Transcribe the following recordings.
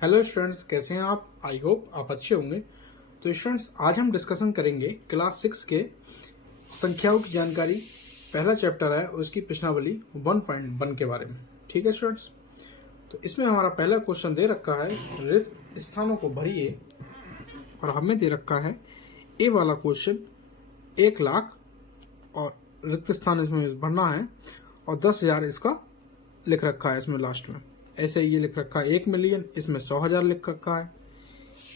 Hello students, कैसे हैं आप? आई होप आप अच्छे होंगे। तो स्टूडेंट्स, आज हम डिस्कशन करेंगे क्लास 6 के संख्याओं की जानकारी। पहला चैप्टर है उसकी प्रश्नावली 1.1 के बारे में। ठीक है स्टूडेंट्स, तो इसमें हमारा पहला क्वेश्चन दे रखा है, रिक्त स्थानों को भरिए। और हमें दे रखा है ए वाला क्वेश्चन 1,00,000 और रिक्त स्थान इसमें भरना है और 10,000 इसका लिख रखा है इसमें लास्ट में। ऐसे ये लिख रखा है 1 मिलियन, इसमें 100,000 लिख रखा है।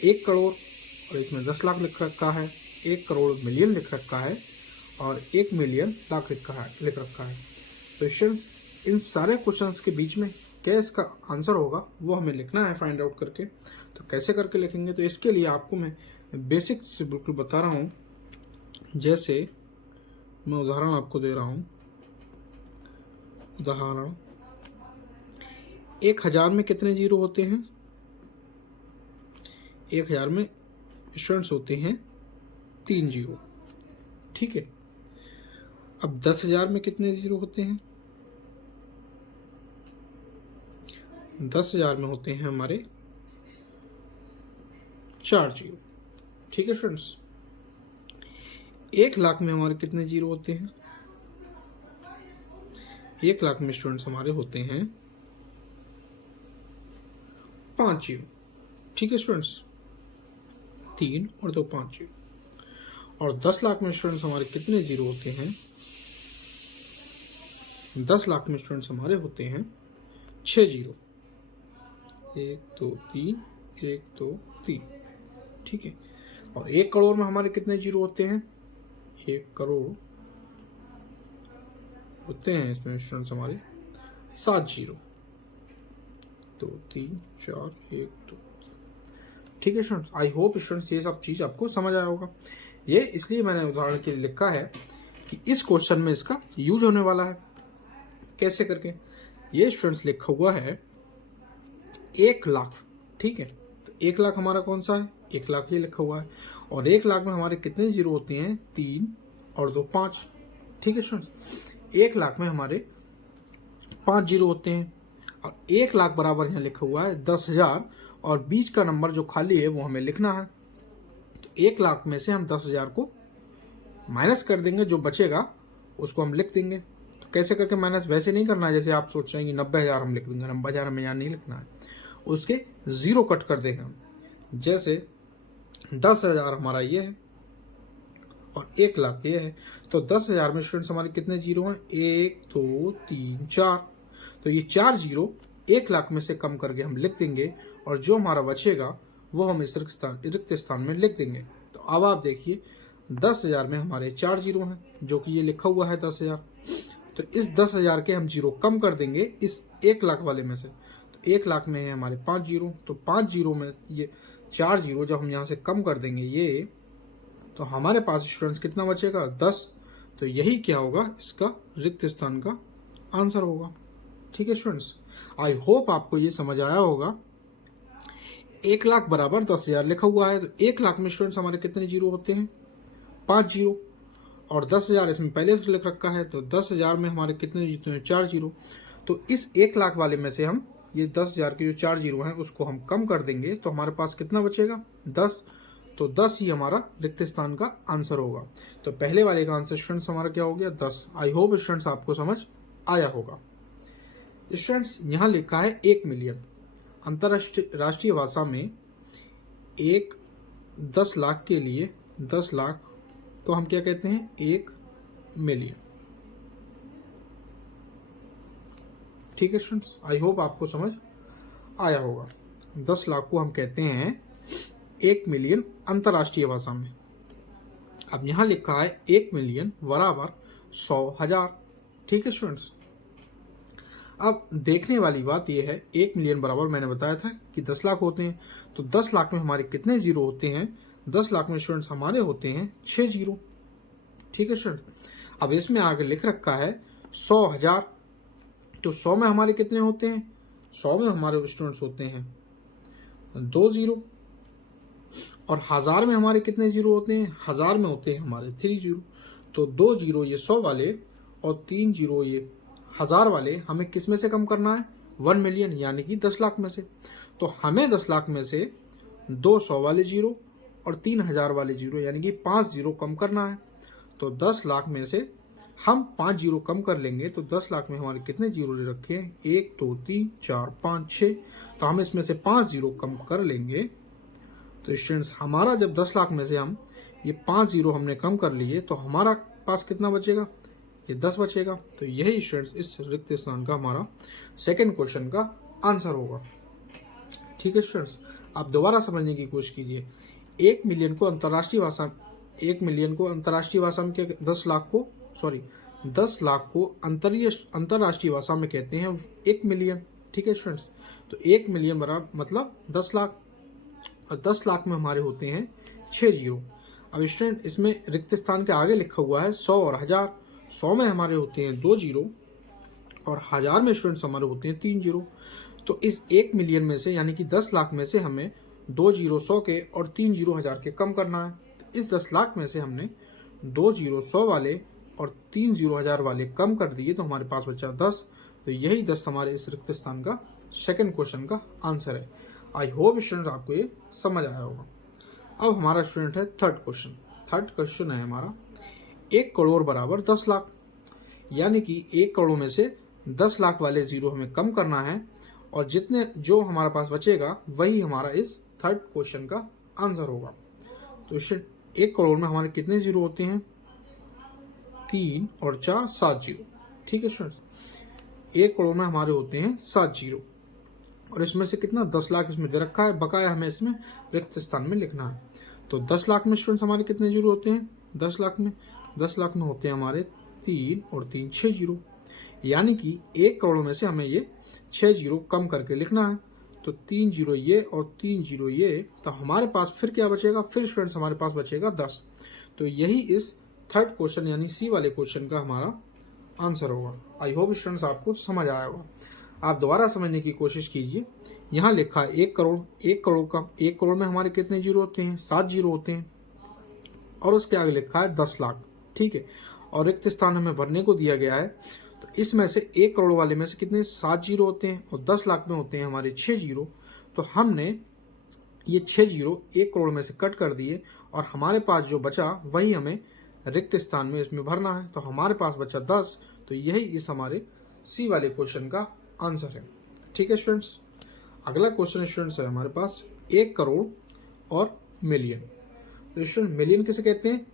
1 करोड़ और इसमें 10 लाख लिख रखा है। 1 करोड़ मिलियन लिख रखा है और 1 मिलियन लाख लिख रखा है। तो स्टूडेंट्स, इन सारे क्वेश्चंस के बीच में क्या इसका आंसर होगा वो हमें लिखना है फाइंड आउट करके। तो कैसे करके लिखेंगे, तो इसके लिए आपको मैं बेसिक से बिल्कुल बता रहा हूँ। जैसे मैं उदाहरण आपको दे रहा हूँ। उदाहरण 1,000 में कितने जीरो होते हैं? 1,000 में स्टूडेंट्स होते हैं 3 जीरो। ठीक है। अब 10,000 में कितने जीरो होते हैं? 10,000 में होते हैं हमारे 4 जीरो। ठीक है स्टूडेंट्स। 1,00,000 में हमारे कितने जीरो होते हैं? 1,00,000 में स्टूडेंट्स हमारे होते हैं 5 जीरो। ठीक है स्टूडेंट्स, 3 और 2 5 जीरो। और 10,00,000 में स्टूडेंट्स हमारे कितने जीरो होते हैं? 10,00,000 में स्टूडेंट्स हमारे होते हैं 6 जीरो। 1 2 3, 1 2 3। ठीक है। और 1 करोड़ में हमारे कितने जीरो होते हैं? 1 करोड़ होते हैं इसमें स्टूडेंट्स हमारे 7 जीरो। 2 3 4 1 2। ठीक है स्टूडेंट्स, आई होप स्टूडेंट्स ये सब चीज़ आपको समझ आया होगा। ये इसलिए मैंने उदाहरण के लिए लिखा है कि इस क्वेश्चन में इसका यूज होने वाला है। कैसे करके ये स्टूडेंट्स लिखा हुआ है 1,00,000। ठीक है, तो 1,00,000 हमारा कौन सा है? 1,00,000 ये लिखा हुआ है। और 1,00,000 में हमारे कितने जीरो होते हैं? 3 और 2 5। ठीक है स्टूडेंट्स, 1,00,000 में हमारे 5 जीरो होते हैं। और 1,00,000 बराबर यहाँ लिखा हुआ है 10,000 और बीच का नंबर जो खाली है वो हमें लिखना है। तो 1,00,000 में से हम 10,000 को माइनस कर देंगे, जो बचेगा उसको हम लिख देंगे। तो कैसे करके माइनस? वैसे नहीं करना है जैसे आप सोच रहे हैं कि 90,000 हम लिख देंगे। 90,000 हमें यहाँ नहीं लिखना है, उसके जीरो कट कर देंगे हम। जैसे 10,000 हमारा ये है और 1,00,000 ये है। तो 10,000 में स्टूडेंट्स हमारे कितने जीरो हैं? 1 2 3 4। तो ये 4 जीरो 1,00,000 में से कम करके हम लिख देंगे और जो हमारा बचेगा वो हम इस रिक्त स्थान में लिख देंगे। तो अब आप देखिए 10,000 में हमारे 4 जीरो हैं, जो कि ये लिखा हुआ है 10,000। तो इस 10,000 के हम जीरो कम कर देंगे इस 1,00,000 वाले में से। तो 1,00,000 में है हमारे 5 जीरो। तो 5 जीरो में ये 4 जीरो जब हम यहाँ से कम कर देंगे ये, तो हमारे पास स्टूडेंट्स कितना बचेगा? 10। तो यही क्या होगा? इसका रिक्त स्थान का आंसर होगा। ठीक है स्टूडेंट्स, आई होप आपको ये समझ आया होगा। 1,00,000 बराबर 10,000 लिखा हुआ है। तो 1,00,000 में स्टूडेंट्स हमारे कितने जीरो होते हैं? 5 जीरो। और 10,000 इसमें पहले से लिख रखा है। तो 10,000 में हमारे कितने जीरो हैं? 4 जीरो। तो इस 1,00,000 वाले में से हम ये 10,000 के जो 4 जीरो हैं उसको हम कम कर देंगे, तो हमारे पास कितना बचेगा? 10। तो 10 ही हमारा रिक्त स्थान का आंसर होगा। तो पहले वाले का आंसर स्टूडेंट्स हमारा क्या हो गया? 10। आई होप स्टूडेंट्स आपको समझ आया होगा। स्टूडेंट्स, यहाँ लिखा है 1 मिलियन। अंतरराष्ट्रीय भाषा में 10 लाख के लिए 10 लाख को हम क्या कहते हैं? 1 मिलियन। ठीक है स्टूडेंट्स, आई होप आपको समझ आया होगा। 10 लाख को हम कहते हैं 1 मिलियन अंतरराष्ट्रीय भाषा में। अब यहाँ लिखा है 1 मिलियन बराबर 100,000। ठीक है स्टूडेंट्स, अब देखने वाली बात यह है 1 मिलियन बराबर मैंने बताया था कि 10 लाख होते हैं। तो 10 लाख में हमारे कितने जीरो होते हैं? 10 लाख में स्टूडेंट्स हमारे होते हैं 6 जीरो। ठीक है स्टूडेंट्स, अब इसमें आगे लिख रखा है 100,000। तो 100 में हमारे कितने होते हैं? 100 में हमारे स्टूडेंट्स होते हैं 2 जीरो। और 1,000 में हमारे कितने जीरो होते हैं? 1,000 में होते हैं हमारे 3 जीरो। तो 2 जीरो ये 100 वाले और 3 जीरो ये 1,000 वाले हमें किस में से कम करना है? 1 मिलियन यानी कि 10 लाख में से। तो हमें 10 लाख में से 2 100 वाले जीरो और 3000 वाले जीरो यानी कि 5 जीरो कम करना है। तो 10 लाख में से हम 5 जीरो कम कर लेंगे तो 10 लाख में हमारे कितने जीरो ले रखे हैं, 1 2 3 4 5 6। तो हम इसमें से 5 जीरो कम कर लेंगे। तो स्टूडेंट्स हमारा जब 10 लाख में से हम ये 5 जीरो हमने कम कर लिए तो हमारा पास कितना बचेगा, ये 10 बचेगा। तो यही स्टूडेंट्स इस रिक्त स्थान का हमारा सेकंड क्वेश्चन का आंसर होगा। ठीक है स्टूडेंट्स, आप दोबारा समझने की कोशिश कीजिए। 1 मिलियन को अंतर्राष्ट्रीय भाषा में 10 लाख को अंतर्राष्ट्रीय भाषा में कहते हैं 1 मिलियन। ठीक है स्टूडेंट्स, तो 1 मिलियन बराबर मतलब 10 लाख, और 10 लाख में हमारे होते हैं 6 जीरो। अब स्टूडेंट इसमें रिक्त स्थान के आगे लिखा हुआ है 100 और 1000। 100 में हमारे होते हैं 2 जीरो और 1000 में स्टूडेंट्स हमारे होते हैं 3 जीरो। तो इस 1 मिलियन में से यानी कि 10 लाख में से हमें 2 जीरो 100 के और 3 जीरो 1000 के कम करना है। तो इस 10 लाख में से हमने 2 जीरो 100 वाले और 3 जीरो 1000 वाले कम कर दिए तो हमारे पास बचा 10। तो यही 10 हमारे इस रिक्त स्थान का सेकंड क्वेश्चन का आंसर है। आई होप स्टूडेंट आपको ये समझ आया होगा। अब हमारा स्टूडेंट है थर्ड क्वेश्चन। थर्ड क्वेश्चन है हमारा 1 करोड़ बराबर 10 लाख, यानी कि 1 करोड़ में से 10 लाख वाले जीरो हमें कम करना है और जो हमारे पास बचेगा वही हमारा इस थर्ड क्वेश्चन का आंसर होगा। तो स्टूडेंट 1 करोड़ में हमारे कितने जीरो होते हैं, 3 और 4 7 जीरो। ठीक है स्टूडेंट्स, 1 करोड़ में हमारे होते हैं 7 जीरो और इसमें से कितना 10 लाख इसमें दे रखा है, बकाया हमें इसमें रिक्त स्थान में लिखना है। तो 10 लाख में स्टूडेंट्स हमारे कितने जीरो होते हैं, 10 लाख में होते हैं हमारे 3 और 3 6 जीरो, यानी कि 1 करोड़ में से हमें ये 6 जीरो कम करके लिखना है। तो 3 जीरो ये और 3 जीरो ये, तो हमारे पास फिर क्या बचेगा, फिर स्टूडेंट्स हमारे पास बचेगा 10। तो यही इस थर्ड क्वेश्चन यानी सी वाले क्वेश्चन का हमारा आंसर होगा। आई होप स्टूडेंट्स आपको समझ आया होगा। आप दोबारा समझने की कोशिश कीजिए। यहाँ लिखा है 1 करोड़, 1 करोड़ में हमारे कितने जीरो होते हैं, 7 जीरो होते हैं और उसके आगे लिखा है 10 लाख। ठीक है, और रिक्त स्थान हमें भरने को दिया गया है। तो इसमें से 1 करोड़ वाले में से कितने 7 जीरो होते हैं और 10 लाख में होते हैं हमारे 6 जीरो। तो हमने ये 6 जीरो 1 करोड़ में से कट कर दिए और हमारे पास जो बचा वही हमें रिक्त स्थान में इसमें भरना है। तो हमारे पास बचा 10। तो यही इस हमारे सी वाले क्वेश्चन का आंसर है। ठीक है स्टूडेंट्स, अगला क्वेश्चन स्टूडेंट्स है हमारे पास 1 करोड़ और मिलियन। तो स्टूडेंट मिलियन किसे कहते हैं,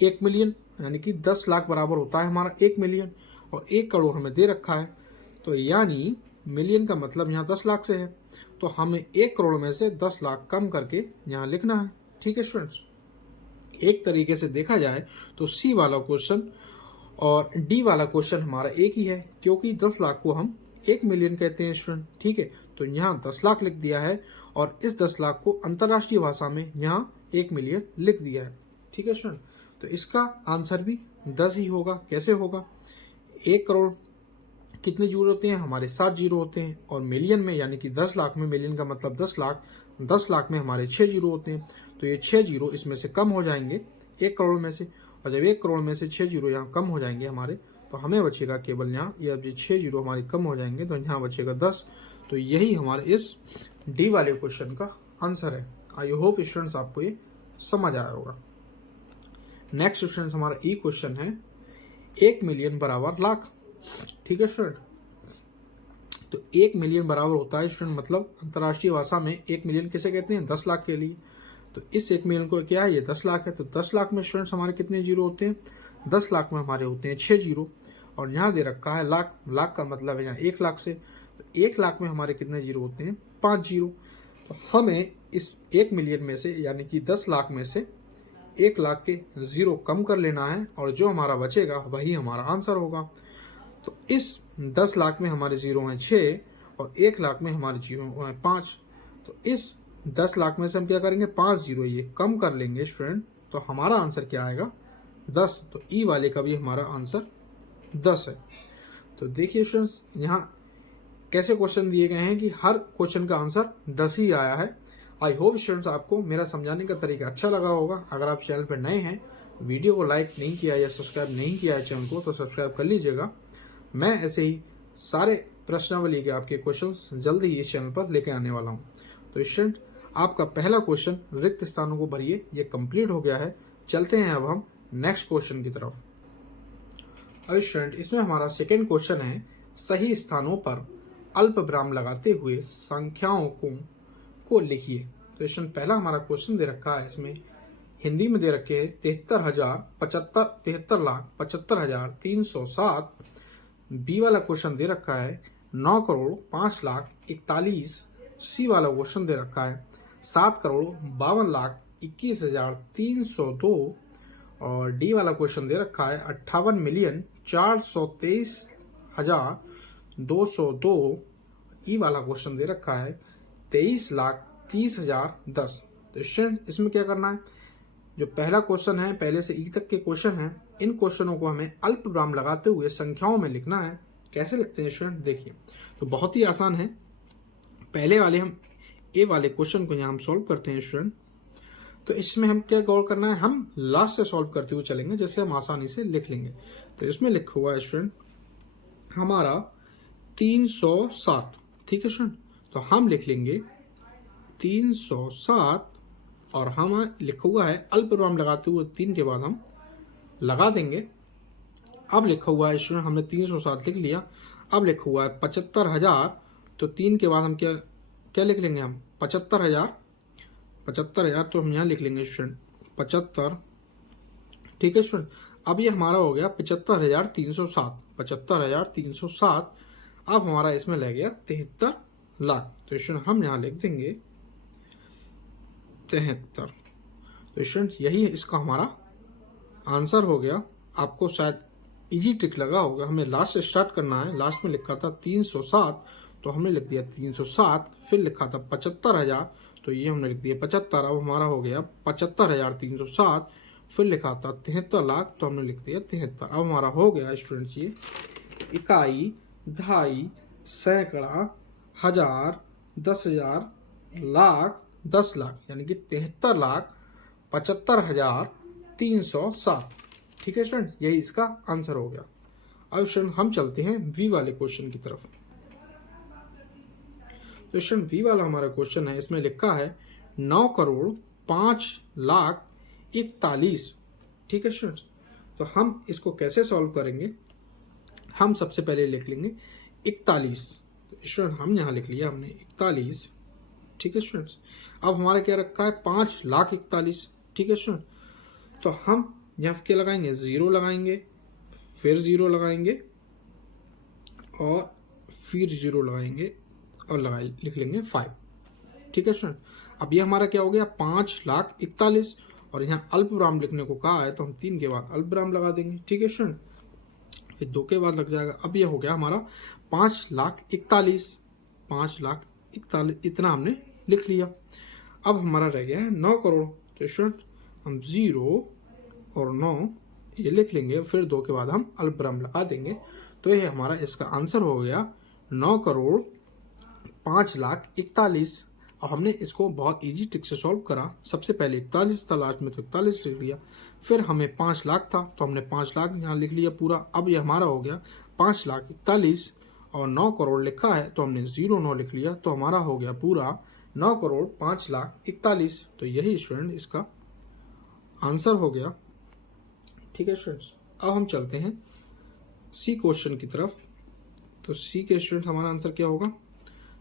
1 मिलियन यानी कि 10 लाख बराबर होता है हमारा 1 मिलियन और 1 करोड़ हमें दे रखा है। तो यानी मिलियन का मतलब यहाँ 10 लाख से है, तो हमें 1 करोड़ में से 10 लाख कम करके यहाँ लिखना है। ठीक है स्टूडेंट्स, एक तरीके से देखा जाए तो सी वाला क्वेश्चन और डी वाला क्वेश्चन हमारा एक ही है, क्योंकि 10 लाख को हम 1 मिलियन कहते हैं स्टूडेंट। ठीक है, तो यहाँ 10 लाख लिख दिया है और इस 10 लाख को अंतर्राष्ट्रीय भाषा में यहाँ 1 मिलियन लिख दिया है। ठीक है स्टूडेंट, तो इसका आंसर भी 10 ही होगा। कैसे होगा, 1 करोड़ कितने जीरो होते हैं, हमारे 7 जीरो होते हैं और मिलियन में यानी कि 10 लाख में, मिलियन का मतलब 10 लाख, 10 लाख में हमारे 6 जीरो होते हैं। तो ये 6 जीरो इसमें से कम हो जाएंगे 1 करोड़ में से, और जब 1 करोड़ में से 6 जीरो यहाँ कम हो जाएंगे हमारे, तो हमें बचेगा केवल यहाँ, ये 6 जीरो हमारे कम हो जाएंगे तो यहाँ बचेगा 10। तो यही हमारे इस डी वाले क्वेश्चन का आंसर है। आई होप स्टूडेंट्स आपको ये समझ आया होगा। नेक्स्ट स्टूडेंट्स हमारा ई क्वेश्चन है 1 मिलियन बराबर लाख। ठीक है स्टूडेंट, तो 1 मिलियन बराबर होता है स्टूडेंट, मतलब अंतर्राष्ट्रीय भाषा में 1 मिलियन किसे कहते हैं, 10 लाख के लिए। तो इस 1 मिलियन को क्या है, ये 10 लाख है। तो 10 लाख में स्टूडेंट्स हमारे कितने जीरो होते हैं, 10 लाख में हमारे होते हैं 6 जीरो और यहाँ दे रखा है लाख, लाख का मतलब है यहाँ 1 लाख से। तो 1 लाख में हमारे कितने जीरो होते हैं, 5 जीरो। तो हमें इस 1 मिलियन में से यानी कि 10 लाख में से 1 लाख के जीरो कम कर लेना है और जो हमारा बचेगा वही हमारा आंसर होगा। तो इस 10 लाख में हमारे जीरो हैं 6 और 1 लाख में हमारे जीरो हैं 5। तो इस 10 लाख में से हम क्या करेंगे, 5 जीरो ये कम कर लेंगे स्टूडेंट, तो हमारा आंसर क्या आएगा, 10। तो ई वाले का भी हमारा आंसर 10 है। तो देखिए स्टूडेंट्स यहाँ कैसे क्वेश्चन दिए गए हैं कि हर क्वेश्चन का आंसर 10 ही आया है। आई होप स्टूडेंट्स आपको मेरा समझाने का तरीका अच्छा लगा होगा। अगर आप चैनल पर नए हैं, वीडियो को लाइक नहीं किया या सब्सक्राइब नहीं किया है चैनल को, तो सब्सक्राइब कर लीजिएगा। मैं ऐसे ही सारे प्रश्नावली के आपके क्वेश्चंस जल्दी ही इस चैनल पर लेके आने वाला हूँ। तो स्टूडेंट, आपका पहला क्वेश्चन रिक्त स्थानों को भरिए, ये कंप्लीट हो गया है। चलते हैं अब हम नेक्स्ट क्वेश्चन की तरफ। अब स्टूडेंट, इसमें हमारा सेकेंड क्वेश्चन है, सही स्थानों पर अल्प विराम लगाते हुए संख्याओं को लिखिए। तो स्टूडेंट, पहला हमारा क्वेश्चन दे रखा है, इसमें हिंदी में दे रखे हैं 73,75,307। बी वाला क्वेश्चन दे रखा है 9,05,41,। सी वाला क्वेश्चन दे रखा है 7,52,21,302। और डी वाला क्वेश्चन दे रखा है 58,423,202। ई वाला क्वेश्चन दे रखा है 23,30,010। तो स्टूडेंट, इसमें क्या करना है, जो पहला क्वेश्चन है, पहले से ई तक के क्वेश्चन हैं, इन क्वेश्चनों को हमें अल्प विराम लगाते हुए संख्याओं में लिखना है। कैसे लिखते हैं स्टूडेंट, देखिए। तो बहुत ही आसान है। पहले वाले हम ए वाले क्वेश्चन को यहाँ हम सॉल्व करते हैं स्टूडेंट। तो इसमें हम क्या गौर करना है, हम लास्ट से सॉल्व करते हुए चलेंगे, जिससे हम आसानी से लिख लेंगे। तो इसमें लिखा हुआ है स्टूडेंट हमारा 307। ठीक है स्टूडेंट, तो हम लिख लेंगे 307 और हम लिखा हुआ है अल्प विराम लगाते हुए 3 के बाद हम लगा देंगे। अब लिखा हुआ है स्टूडेंट, हमने 307 लिख लिया। अब लिखा हुआ है 75,000, तो 3 के बाद हम क्या लिख लेंगे, हम 75,000 तो हम यहाँ लिख लेंगे स्टूडेंट 75। ठीक है स्टूडेंट, अब ये हमारा हो गया 75,307। 75,307। अब हमारा इसमें लग गया 73 लाख। तो स्टूडेंट, हम यहाँ लिख देंगे 73। तो स्टूडेंट, यही इसका हमारा आंसर हो गया। आपको शायद इजी ट्रिक लगा होगा। हमें लास्ट से स्टार्ट करना है। लास्ट में लिखा था 307, तो हमने लिख दिया 307। फिर लिखा था 75,000, तो ये हमने लिख दिया 75। अब हमारा हो गया 75,307। फिर लिखा था 73 लाख, तो हमने लिख दिया 73। अब हमारा हो गया स्टूडेंट ये इकाई, दहाई, सैकड़ा, हजार, 10,000, लाख, 10 लाख, यानी कि 73,75,307। ठीक है स्टूडेंट, यही इसका आंसर हो गया। अब स्टूडेंट, हम चलते हैं वी वाले क्वेश्चन की तरफ। तो स्टूडेंट, वी वाला हमारा क्वेश्चन है, इसमें लिखा है 9,05,41,। ठीक है स्टूडेंट, तो हम इसको कैसे सॉल्व करेंगे, हम सबसे पहले लिख लेंगे 41। स्टूडेंट, हम यहाँ लिख लिया हमने 41। ठीक है स्टूडेंट्स, अब हमारा क्या रखा है 5,41,41। ठीक है स्टूडेंट, तो हम यहाँ क्या लगाएंगे, 0 लगाएंगे, फिर 0 लगाएंगे और फिर 0 लगाएंगे और लिख लेंगे 5। ठीक है स्टूडेंट, अब ये हमारा क्या हो गया 5,41,41। और यहाँ अल्प विराम लिखने को कहा है, तो हम 3 के बाद अल्प विराम लगा देंगे। ठीक है स्टूडेंट, ये 2 के बाद लग जाएगा। अब ये हो गया हमारा 5,41,41। 5,41,41 इतना हमने लिख लिया। अब हमारा रह गया है 9 करोड़। तो स्टूडेंट, हम 0 और 9 ये लिख लेंगे, फिर 2 के बाद हम अल्प विराम लगा देंगे। तो ये हमारा इसका आंसर हो गया 9,05,41,41। और हमने इसको बहुत इजी ट्रिक से सॉल्व करा। सबसे पहले 41 था, लास्ट में तो 41 लिख लिया। फिर हमें 5 लाख था, तो हमने 5 लाख यहाँ लिख लिया पूरा। अब ये हमारा हो गया 5,41,41 और 9 करोड़ लिखा है, तो हमने 0,9 लिख लिया। तो हमारा हो गया पूरा 9,05,41,41। तो यही स्टूडेंट इसका आंसर हो गया। ठीक है स्टूडेंट्स, अब हम चलते हैं सी क्वेश्चन की तरफ। तो सी के स्टूडेंट हमारा आंसर क्या होगा,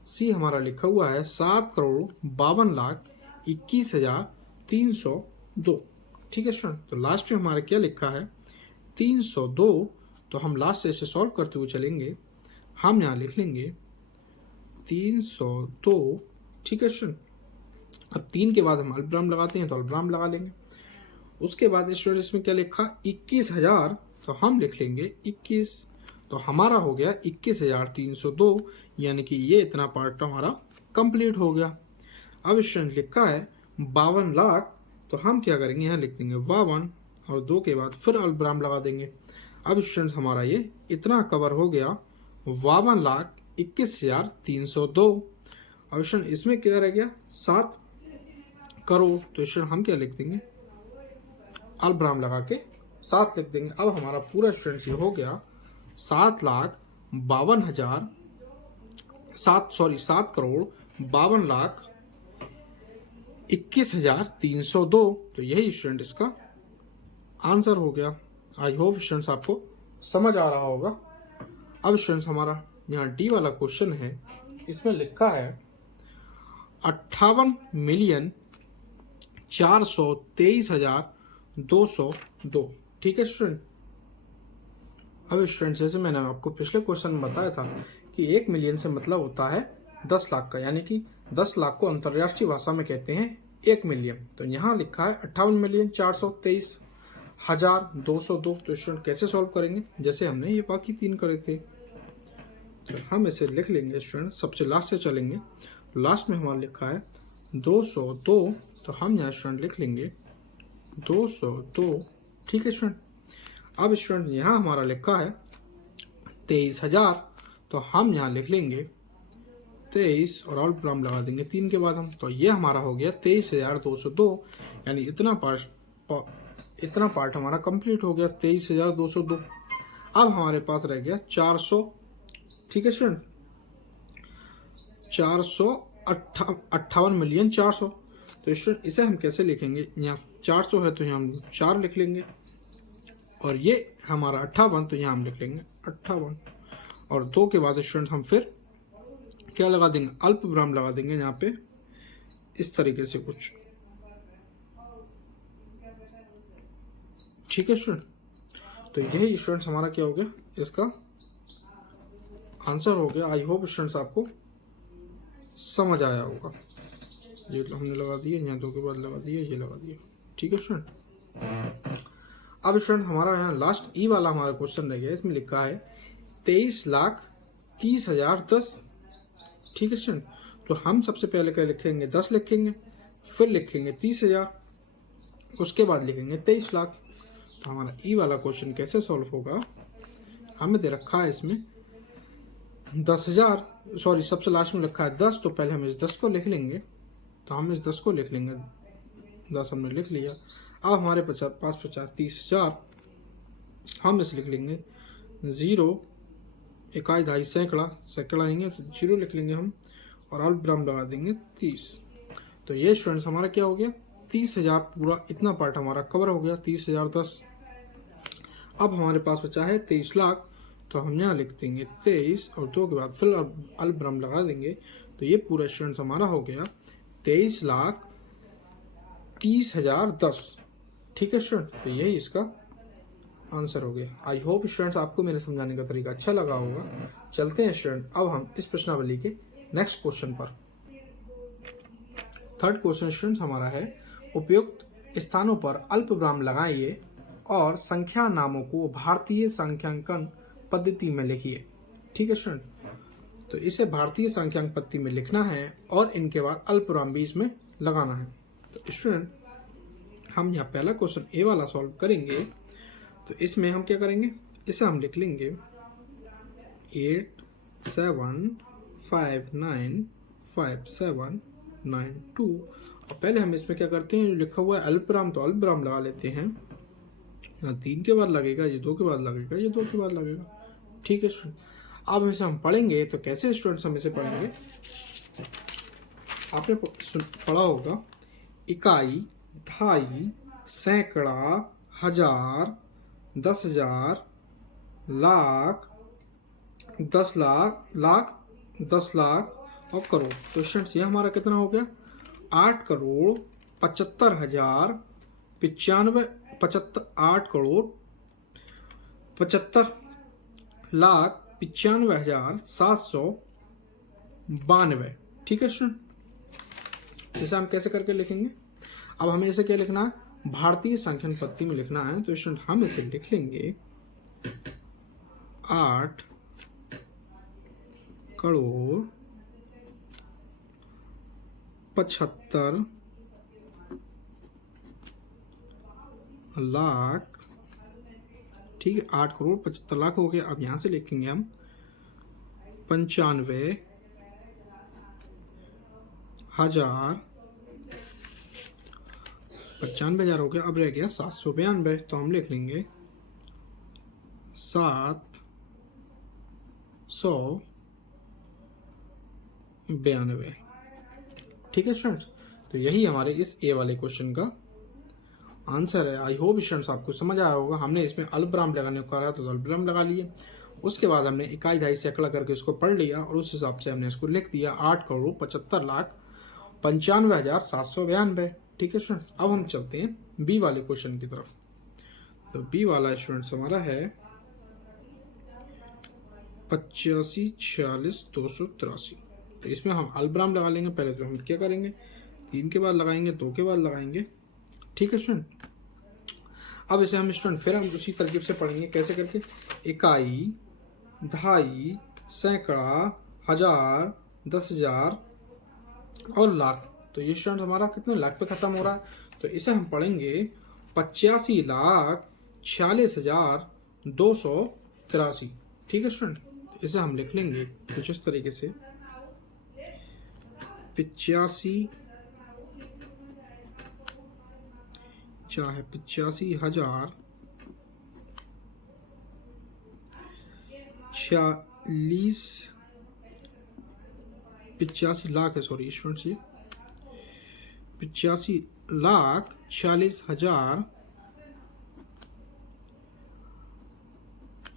सी हमारा लिखा हुआ है 7,52,21,302। ठीक है स्टूडेंट, तो लास्ट में हमारा क्या लिखा है 302। तो हम लास्ट से इसे सॉल्व करते हुए चलेंगे। हम यहाँ लिख लेंगे 302। ठीक है स्टूडेंट, अब 3 के बाद हम अल्प विराम लगाते हैं, तो अल्प विराम लगा लेंगे। उसके बाद स्टूडेंट इसमें क्या लिखा 21,000, तो हम लिख लेंगे 21। तो हमारा हो गया 21,302, यानी कि ये इतना पार्ट हमारा कंप्लीट हो गया। अब स्टूडेंट लिखा है 52 लाख, तो हम क्या करेंगे, यहाँ लिख देंगे 52 और 2 के बाद फिर अल्प विराम लगा देंगे। अब स्टूडेंट हमारा ये इतना कवर हो गया 52,21,302। अब स्टूडेंट इसमें क्या रह गया 7 करोड़। तो स्टूडेंट हम क्या लिख देंगे, अल्प विराम लगा के 7 लिख देंगे। अब हमारा पूरा स्टूडेंट ये हो गया 7,52,000 7,52,21,302। तो यही स्टूडेंट इसका आंसर हो गया। आई होप स्टूडेंट्स आपको समझ आ रहा होगा। अब स्टूडेंट्स हमारा यहाँ डी वाला क्वेश्चन है, इसमें लिखा है 58,423,202। ठीक है स्टूडेंट। अब स्टूडेंट जैसे मैंने आपको पिछले क्वेश्चन में बताया था कि 1 मिलियन से मतलब होता है 10 लाख का, यानी कि 10 लाख को अंतर्राष्ट्रीय भाषा में कहते हैं 1 मिलियन। तो यहाँ लिखा है 58,423,202। तो स्टूडेंट कैसे सॉल्व करेंगे, जैसे हमने ये बाकी 3 करे थे। तो हम इसे लिख लेंगे स्टूडेंट, सबसे लास्ट से चलेंगे। लास्ट में हमारा लिखा है 202, तो हम यहाँ स्टूडेंट लिख लेंगे 202। ठीक है स्टूडेंट। अब स्टूडेंट यहाँ हमारा लिखा है 23,000, तो हम यहाँ लिख लेंगे 23 और ऑल ब्राम लगा देंगे 3 के बाद हम। तो ये हमारा हो गया 23,202, यानी इतना पार्ट हमारा कंप्लीट हो गया 23,202। अब हमारे पास रह गया 400। ठीक है स्टूडेंट, 458,400,000। तो स्टूडेंट इसे हम कैसे लिखेंगे, यहाँ 400 है तो यहाँ हम 4 लिख लेंगे, और ये हमारा 58, तो यहाँ हम लिख लेंगे 58। और 2 के बाद स्टूडेंट हम फिर क्या लगा देंगे, अल्प विराम लगा देंगे यहाँ पे इस तरीके से कुछ। ठीक है स्टूडेंट। तो यही स्टूडेंट्स हमारा क्या हो गया, इसका आंसर हो गया। आई होप स्टूडेंट्स आपको समझ आया होगा। ये हमने लगा दिया, यहाँ 2 के बाद लगा दिया, ये लगा दिया। ठीक है स्टूडेंट। अब स्टूडेंट हमारा यहाँ लास्ट ई वाला हमारा क्वेश्चन रह गया, इसमें लिखा है 23,30,010। ठीक है स्टूडेंट। तो हम सबसे पहले क्या लिखेंगे, 10 लिखेंगे, फिर लिखेंगे 30,000, उसके बाद लिखेंगे 23 लाख। तो हमारा ई वाला क्वेश्चन कैसे सॉल्व होगा, हमें दे रखा है इसमें 10,000, सॉरी सबसे लास्ट में लिखा है 10, तो पहले हम इस 10 को लिख लेंगे। तो हम इस 10 को लिख लेंगे, 10 हमने लिख लिया। अब हमारे पास 30,000, हम इसे लिख लेंगे 0, 1, 2, सैकड़ा लेंगे, 0 लिख लेंगे हम, और ऑल ब्राम लगा देंगे 30। तो ये स्टूडेंट्स हमारा क्या हो गया, 30,000 पूरा इतना पार्ट हमारा कवर हो गया, 30,010। अब हमारे पास बचा है 23 लाख, तो हम यहाँ लिख देंगे 23 और 2 के बाद फिर अल ब्राम लगा देंगे। तो ये पूरा स्टूडेंट्स हमारा हो गया 23,30,010। ठीक है स्टूडेंट। तो यही इसका आंसर हो गया। आई होप स्टूडेंट्स आपको मेरे समझाने का तरीका अच्छा लगा होगा। चलते हैं स्टूडेंट अब हम इस प्रश्नावली के नेक्स्ट क्वेश्चन पर। थर्ड क्वेश्चन स्टूडेंट्स हमारा है, उपयुक्त स्थानों पर अल्प विराम लगाइए और संख्या नामों को भारतीय संख्यांकन पद्धति में लिखिए। ठीक है स्टूडेंट। तो इसे भारतीय संख्यांकन पद्धति में लिखना है और इनके बाद अल्प विराम भी इसमें लगाना है। तो स्टूडेंट हम यहाँ पहला क्वेश्चन ए वाला सॉल्व करेंगे। तो इसमें हम क्या करेंगे, इसे हम लिख लेंगे 87595792। और पहले हम इसमें क्या करते हैं, जो लिखा हुआ है अल्पविराम, तो अल्पविराम लगा लेते हैं। यहाँ 3 के बाद लगेगा, ये 2 के बाद लगेगा, ये 2 के बाद लगेगा। ठीक है स्टूडेंट। अब इसे हम पढ़ेंगे, तो कैसे स्टूडेंट्स हम इसे पढ़ेंगे, आपने पढ़ा होगा इकाई, दहाई, सैकड़ा, हजार, 10,000, लाख, 10 लाख, 10 लाख और करोड़। तो स्टूडेंट्स ये हमारा कितना हो गया, 8,95,95,95,792। ठीक है स्टूडेंट। इसे हम कैसे करके लिखेंगे, अब हमें इसे क्या लिखना है, भारतीय संख्यान पद्धति में लिखना है। तो स्टूडेंट हम इसे लिख लेंगे 8,75,00,000। ठीक है, 8,75,00,000 हो गया। अब यहां से लिखेंगे हम 95,000, 95,000 हो गया। अब रह गया 792, तो हम लिख लेंगे 792 92। ठीक है स्टूडेंट्स, तो यही हमारे इस ए वाले क्वेश्चन का आंसर है। आई होप स्टूडेंट्स आपको समझ आया होगा। हमने इसमें अल्पविराम लगाने को कहा तो अल्पविराम लगा लिए, उसके बाद हमने इकाई दहाई सैकड़ा करके इसको पढ़ लिया और उस हिसाब से हमने इसको लिख दिया 8,75,95,792। ठीक है स्टूडेंट, अब हम चलते हैं बी वाले क्वेश्चन की तरफ। तो बी वाला स्टूडेंट्स हमारा है 85,46,283। तो इसमें हम अल्पविराम लगा लेंगे। पहले तो हम क्या करेंगे, 3 के बाद लगाएंगे, 2 के बाद लगाएंगे। ठीक है स्टूडेंट, अब इसे हम स्टूडेंट फिर हम उसी तरकीब से पढ़ेंगे। कैसे करके, इकाई, दहाई, सैकड़ा, हजार, 10,000 और लाख। तो ये स्टूडेंट हमारा कितने लाख पे खत्म हो रहा है, तो इसे हम पढ़ेंगे 85,46,283। ठीक है स्टूडेंट, इसे हम लिख लेंगे कुछ इस तरीके से 85,000 85 लाख है, सॉरी स्टूडेंट्स, ये 85,40,000।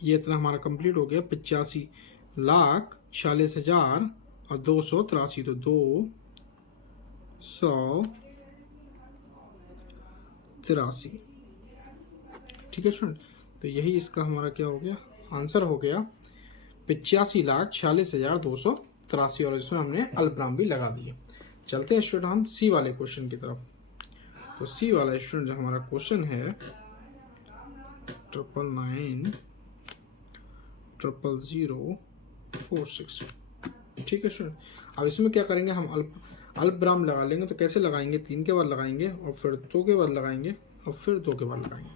ये इतना हमारा कंप्लीट हो गया। 85,40,000 और 283, तो 283। ठीक है स्टूडेंट, तो यही इसका हमारा क्या हो गया, आंसर हो गया 85,40,283। और इसमें हमने अल्पविराम भी लगा दिए। चलते हैं स्टूडेंट हम सी वाले क्वेश्चन की तरफ। तो सी वाला स्टूडेंट जो हमारा क्वेश्चन है 99,000,046। ठीक है स्टूडेंट, अब इसमें क्या करेंगे, हम अल्पविराम लगा लेंगे। तो कैसे लगाएंगे, 3 के बाद लगाएंगे और फिर 2 के बाद लगाएंगे और फिर 2 के बाद लगाएंगे।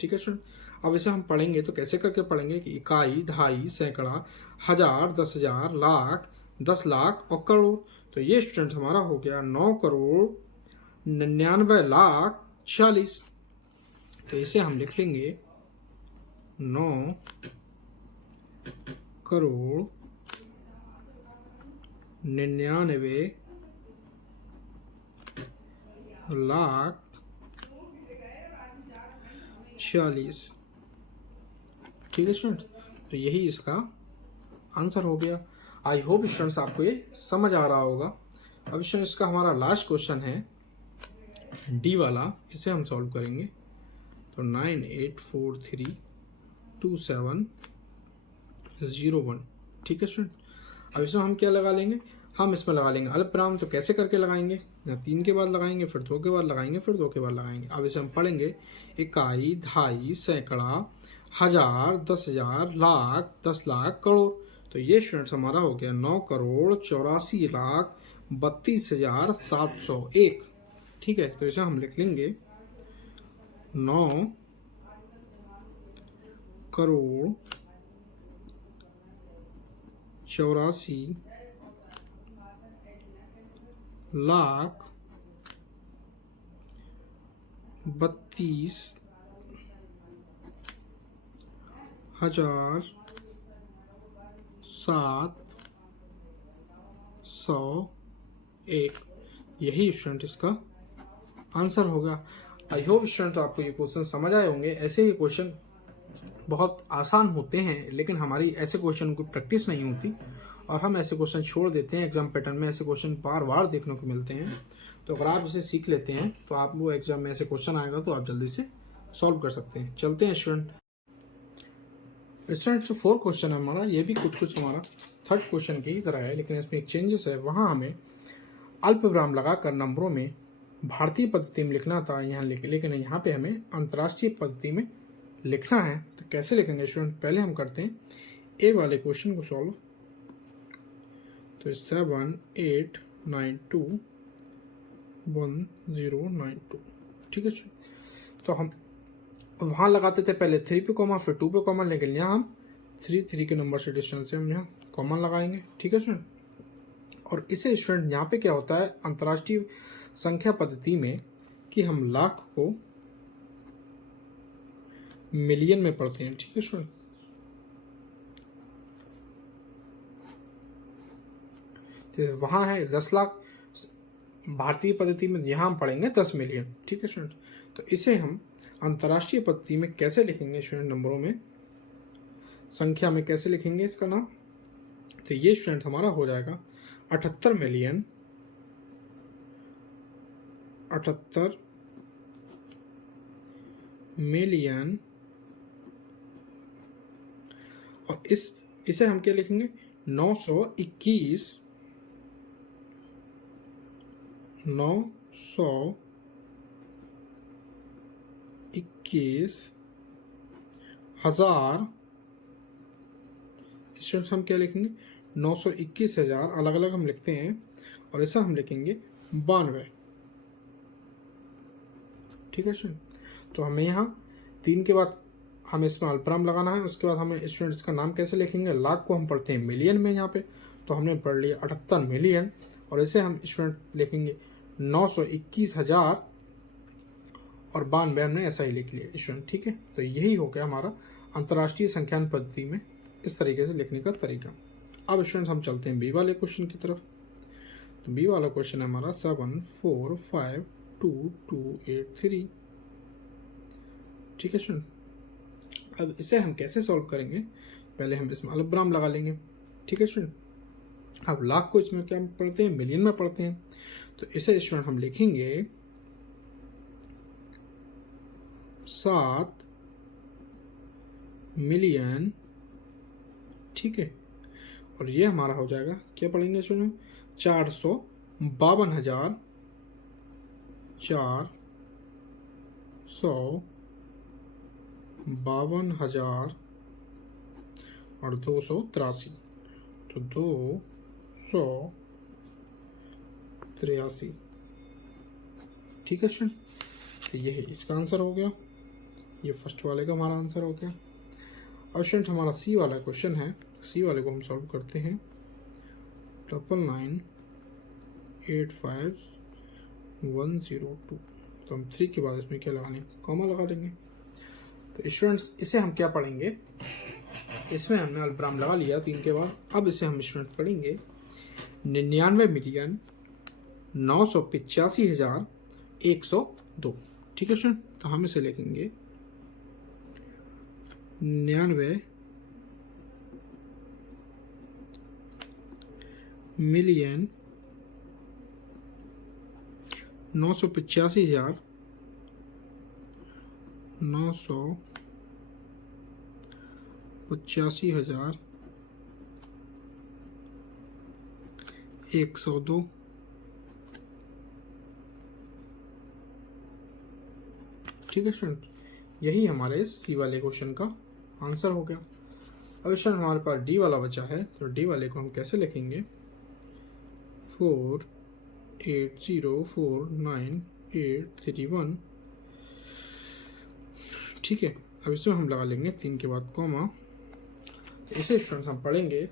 ठीक है स्टूडेंट, अब इसे हम पढ़ेंगे तो कैसे करके पढ़ेंगे कि इकाई, दहाई, सैकड़ा, हजार, 10,000, लाख, 10 लाख और करोड़। तो ये स्टूडेंट हमारा हो गया 9,99,40,000। तो इसे हम लिख लेंगे 9,99,40,000। ठीक है स्टूडेंट्स, तो यही इसका आंसर हो गया। आई होप स्टूडेंट्स आपको ये समझ आ रहा होगा। अब स्टूडेंट्स इसका हमारा लास्ट क्वेश्चन है डी वाला, इसे हम सॉल्व करेंगे। तो 98432701। ठीक है स्टूडेंट, अब इसमें हम क्या लगा लेंगे, हम इसमें लगा लेंगे अल्पविराम। तो कैसे करके लगाएंगे, 3 के बाद लगाएंगे, फिर 2 के बाद लगाएंगे, फिर 2 के बाद लगाएंगे। अब इसे हम पढ़ेंगे इकाई, दहाई, सैकड़ा, हजार, 10,000, लाख, 10 लाख, करोड़। तो ये स्टूडेंट्स हमारा हो गया 9,84,32,701। ठीक है, तो इसे हम लिख लेंगे 9,84,32,701। यही स्टूडेंट इसका आंसर होगा। आई होप स्टूडेंट आपको ये क्वेश्चन समझ आए होंगे। ऐसे ही क्वेश्चन बहुत आसान होते हैं, लेकिन हमारी ऐसे क्वेश्चन की प्रैक्टिस नहीं होती और हम ऐसे क्वेश्चन छोड़ देते हैं। एग्जाम पैटर्न में ऐसे क्वेश्चन बार बार देखने को मिलते हैं। तो अगर आप इसे सीख लेते हैं तो आप वो एग्जाम में ऐसे क्वेश्चन आएगा तो आप जल्दी से सॉल्व कर सकते हैं। चलते हैं स्टूडेंट, जो 4 क्वेश्चन है हमारा, ये भी कुछ हमारा 3rd क्वेश्चन की ही तरह है, लेकिन इसमें एक चेंजेस है। वहाँ हमें अल्पविराम लगाकर नंबरों में भारतीय पद्धति में लिखना था यहाँ लेकिन यहाँ पे हमें अंतर्राष्ट्रीय पद्धति में लिखना है। तो कैसे लिखेंगे स्टूडेंट, पहले हम करते हैं ए वाले क्वेश्चन को सॉल्व। तो 78921092। ठीक है, तो हम वहाँ लगाते थे पहले 3 पे कॉमा, फिर 2 पे कॉमा, लेकिन यहाँ हम 3 के नंबर से डिस्टेंस से हम यहाँ कॉमन लगाएंगे। ठीक है स्टूडेंट, और इसे स्टूडेंट यहाँ पे क्या होता है अंतर्राष्ट्रीय संख्या पद्धति में कि हम लाख को मिलियन में पढ़ते हैं। ठीक है स्टूडेंट, जैसे वहाँ है 10 लाख, भारतीय पद्धति में यहाँ हम पढ़ेंगे 10 मिलियन। ठीक है स्टूडेंट, तो इसे हम अंतर्राष्ट्रीय पद्धति में कैसे लिखेंगे स्टूडेंट, नंबरों में, संख्या में कैसे लिखेंगे इसका नाम, तो ये स्टूडेंट हमारा हो जाएगा 78 मिलियन 78 मिलियन, और इसे हम क्या लिखेंगे 921 921,000, स्टूडेंट्स हम क्या लिखेंगे 921,000, अलग अलग हम लिखते हैं, और ऐसा हम लिखेंगे 92। ठीक है स्टूडेंट, तो हमें यहाँ 3 के बाद हमें इसमें अल्पविराम लगाना है। उसके बाद हमें स्टूडेंट्स का नाम कैसे लिखेंगे, लाख को हम पढ़ते हैं मिलियन में यहाँ पे, तो हमने पढ़ लिया 78 मिलियन, और इसे हम स्टूडेंट लिखेंगे 921,000 और 92 हमने ऐसा ही लिख लिया स्टूडेंट। ठीक है, तो यही हो गया हमारा अंतर्राष्ट्रीय संख्यान पद्धति में इस तरीके से लिखने का तरीका। अब स्टूडेंट्स हम चलते हैं बी वाले क्वेश्चन की तरफ। तो बी वाला क्वेश्चन है हमारा 7452283। ठीक है स्टूडेंट, अब इसे हम कैसे सॉल्व करेंगे, पहले हम इसमें अल्पविराम लगा लेंगे। ठीक है स्टूडेंट, अब लाख को इसमें क्या पढ़ते हैं, मिलियन में पढ़ते हैं, तो इसे स्टूडेंट हम लिखेंगे 7 मिलियन। ठीक है, और ये हमारा हो जाएगा, क्या पढ़ेंगे स्टूडेंट, 452,000 452,000 और 283, तो 283। ठीक है स्टूडेंट, तो ये है इसका आंसर हो गया, ये फर्स्ट वाले का हमारा आंसर हो गया। अब स्टूडेंट हमारा सी वाला क्वेश्चन है, सी वाले को हम सॉल्व करते हैं। 99985,102, तो हम 3 के बाद इसमें क्या लगाने, कॉमा लगा देंगे। तो स्टूडेंट्स इसे हम क्या पढ़ेंगे, इसमें हमने अल्पविराम लगा लिया 3 के बाद। अब इसे हम स्टूडेंट पढ़ेंगे 99,985,102। ठीक है स्टूडेंट, तो हम इसे लिखेंगे 99,985,102। ठीक है स्टूडेंट, यही हमारे सी वाले क्वेश्चन का आंसर हो गया। अब स्टूडेंट हमारे पास डी वाला बचा है, तो डी वाले को हम कैसे लिखेंगे, 48049,831। ठीक है, अब इसमें हम लगा लेंगे 3 के बाद कॉमा। तो इसे स्टूडेंट हम पढ़ेंगे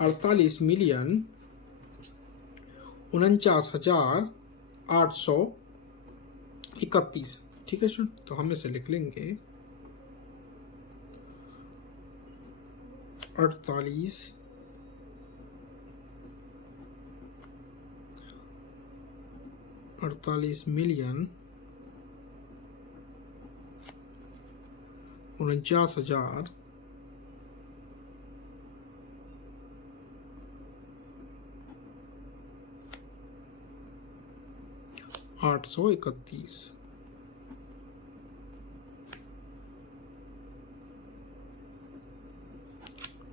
48,49,831। ठीक है स्टूडेंट, तो हम इसे लिख लेंगे 48,49,831।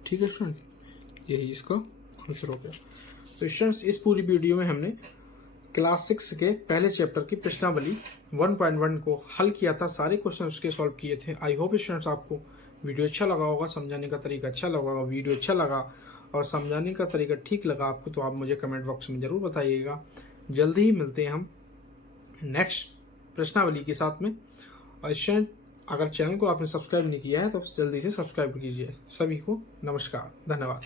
ठीक है स्टूडेंट, यही इसका आंसर हो गया। तो स्टूडेंट्स इस पूरी वीडियो में हमने क्लास 6 के पहले चैप्टर की प्रश्नावली 1.1 को हल किया था, सारे क्वेश्चन उसके सॉल्व किए थे। आई होप स्टूडेंट्स आपको वीडियो अच्छा लगा होगा, समझाने का तरीका अच्छा लगा होगा, वीडियो अच्छा लगा और समझाने का तरीका ठीक लगा आपको, तो आप मुझे कमेंट बॉक्स में ज़रूर बताइएगा। जल्दी ही मिलते हैं हम नेक्स्ट प्रश्नावली के साथ में। और स्टूडेंट अगर चैनल को आपने सब्सक्राइब नहीं किया है तो जल्दी से सब्सक्राइब कीजिए। सभी को नमस्कार, धन्यवाद।